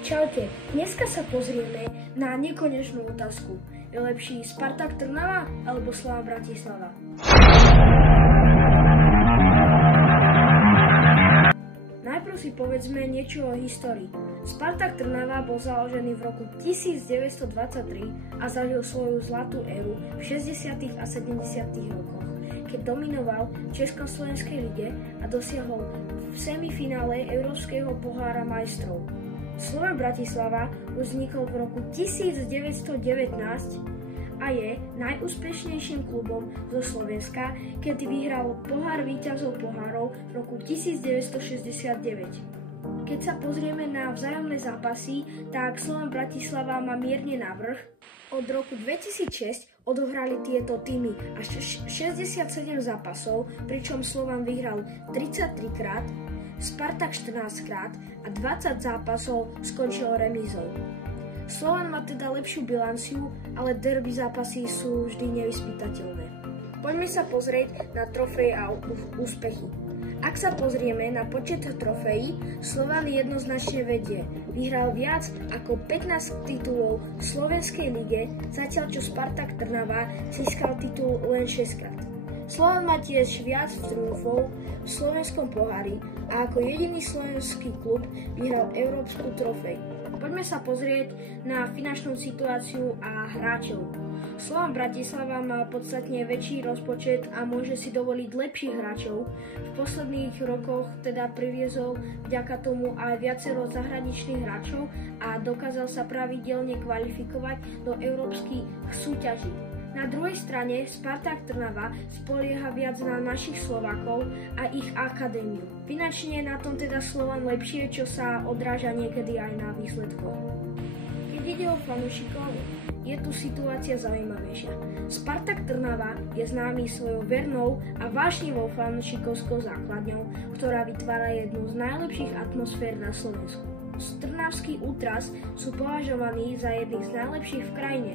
Čaute, dneska sa pozrieme na nekonečnú otázku. Je lepší Spartak Trnava alebo Slovan Bratislava? Najprv si povedzme niečo o histórii. Spartak Trnava bol založený v roku 1923 a zažil svoju zlatú éru v 60. a 70. rokoch, keď dominoval v Československej lige a dosiahol v semifinále Európskeho pohára majstrov. Slovan Bratislava vznikol v roku 1919 a je najúspešnejším klubom zo Slovenska, kedy vyhral pohár víťazov pohárov v roku 1969. Keď sa pozrieme na vzájomné zápasy, tak Slovan Bratislava má mierne navrch. Od roku 2006 odohrali tieto týmy až 67 zápasov, pričom Slovan vyhral 33 krát, Spartak 14 krát a 20 zápasov skončilo remízou. Slovan má teda lepšiu bilanciu, ale derby zápasy sú vždy nevyspytateľné. Poďme sa pozrieť na trofeje a úspechy. Ak sa pozrieme na počet trofejí, Slovan jednoznačne vedie. Vyhral viac ako 15 titulov v Slovenskej lige, zatiaľ čo Spartak Trnava získal titul len 6 krát. Slovan má tiež viac triumfov v slovenskom pohári a ako jediný slovenský klub vyhral európsku trofej. Poďme sa pozrieť na finančnú situáciu a hráčov. Slovan Bratislava má podstatne väčší rozpočet a môže si dovoliť lepších hráčov. V posledných rokoch teda priviezol vďaka tomu aj viacero zahraničných hráčov a dokázal sa pravidelne kvalifikovať do európskych súťaží. Na druhej strane Spartak Trnava spolieha viac na našich Slovákov a ich akadémiu. Finančne je na tom teda Slovan lepšie, čo sa odráža niekedy aj na výsledkoch. Keď ide o fanúšikov, je tu situácia zaujímavejšia. Spartak Trnava je známy svojou vernou a vášnivou fanúšikovskou základňou, ktorá vytvára jednu z najlepších atmosfér na Slovensku. Trnavský útras sú považovaní za jedných z najlepších v krajine.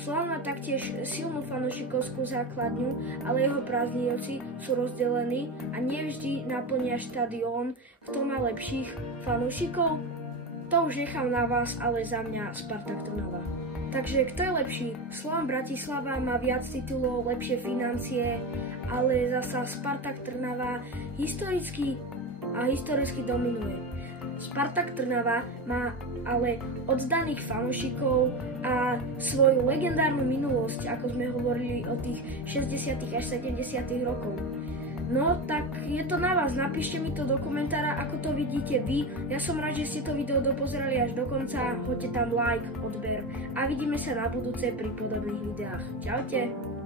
Slovan má taktiež silnú fanúšikovskú základňu, ale jeho prázdnivci sú rozdelení a nevždy naplnia štadión. Kto má lepších fanúšikov? To už nechám na vás, ale za mňa Spartak Trnava. Takže kto je lepší? Slovan Bratislava má viac titulov, lepšie financie, ale zasa Spartak Trnava historicky dominuje. Spartak Trnava má ale oddaných fanúšikov a svoju legendárnu minulosť, ako sme hovorili o tých 60. až 70. rokov. No tak je to na vás, napíšte mi to do komentára, ako to vidíte vy. Ja som rád, že ste to video dopozerali až do konca, hoďte tam like, odber a vidíme sa na budúce pri podobných videách. Čaute!